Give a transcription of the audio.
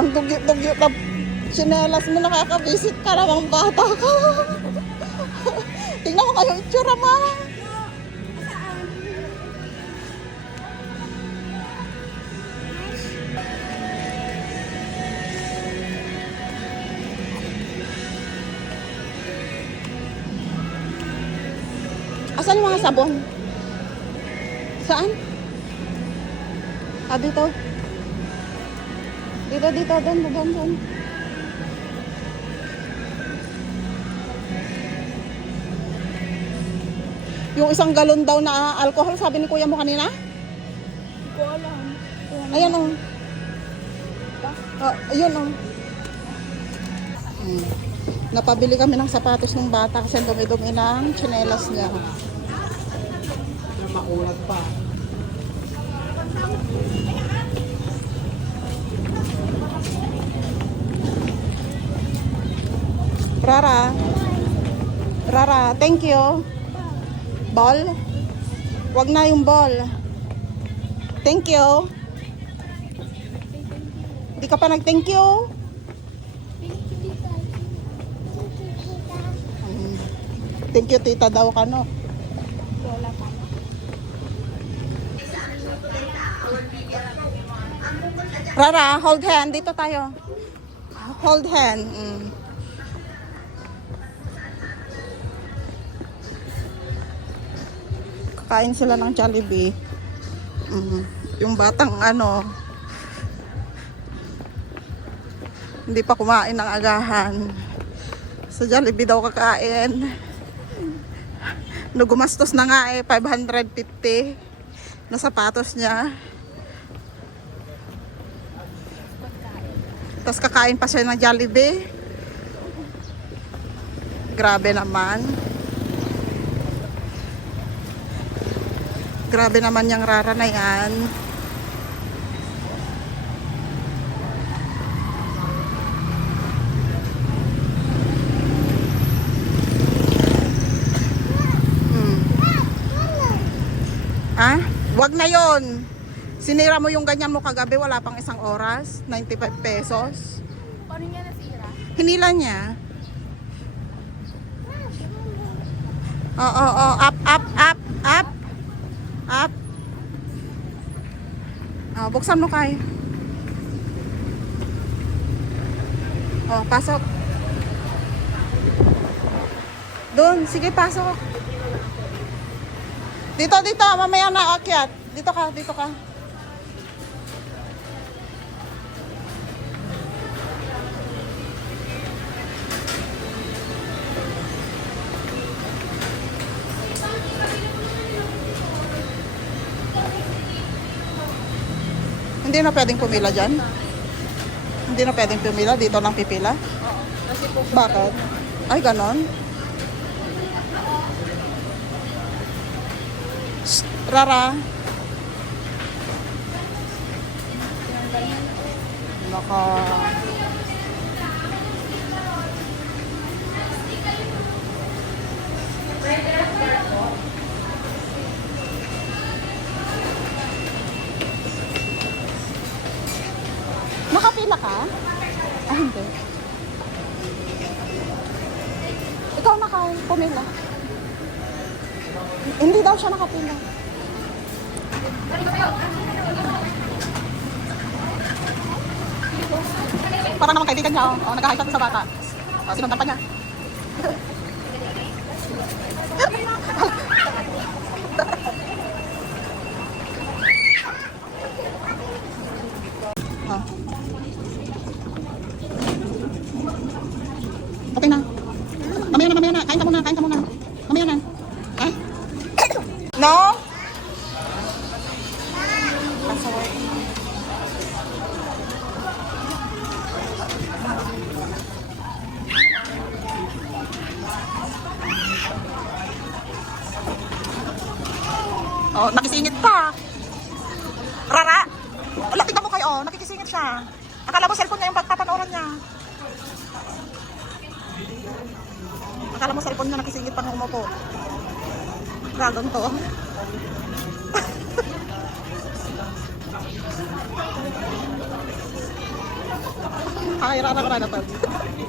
Ang dugyot-dugyot na tsinelas mo, nakakabisit ka namang bata ka. Tingnan mo kayo itsura mo. Asan yung mga sabon? Saan? Ah, dito. Dito, doon. Yung isang galon daw na alcohol, sabi ni kuya mo kanina? Hindi ko alam. Ayan o. Ayun o. Napabili kami ng sapatos ng bata kasi dumi-dumi ng tsinelas niya. Makulat pa. Rara, thank you. Ball? Wag na yung ball. Thank you. Hindi ka pa nag-thank you. Thank you, tita daw ka, no? Wala pa. Rara, hold hand. Dito tayo. Hold hand. Kakain sila ng Jollibee. Yung batang hindi pa kumain ng agahan. Sa Jollibee daw kakain. No, gumastos na nga 550 na sapatos niya. Tapos kakain pa siya ng Jollibee. Grabe naman. Grabe naman yung Rara na yan. Ha? Wag na yon. Sinira mo yung ganyan mo kagabi, wala pang isang oras. 95 pesos. Paano niya nasira? Hinila niya. Oo. Up. Oh, buksan mo kay. Oh, pasok. Doon, sige pasok. Dito, mamaya na akyat. Dito ka. Hindi na pwedeng pumila dyan? Hindi na pwedeng pumila? Dito lang pipila? Oo. Kasi po. Bakit? Ay, ganon? Shh, Rara. Naka... Nakapila ka? Ah, hindi. Ikaw pumila. Hindi daw siya nakapila. Parang naman kaibigan niya, oh. Nag-high shot sa bata. Oh, sinundan pa niya. Oh. Okay na. Mamaya na. Kain ka muna. Mamaya na. Ha? No? Pasaway. Oh, nakisingit pa. Rara. Wala, tingnan mo kayo. Nakikisingit siya. Akala mo cellphone niya yung pagpapanooran niya. Akala mo cellphone niya nakisingit pang umupo. Dragon to. Nakahira na ko na to.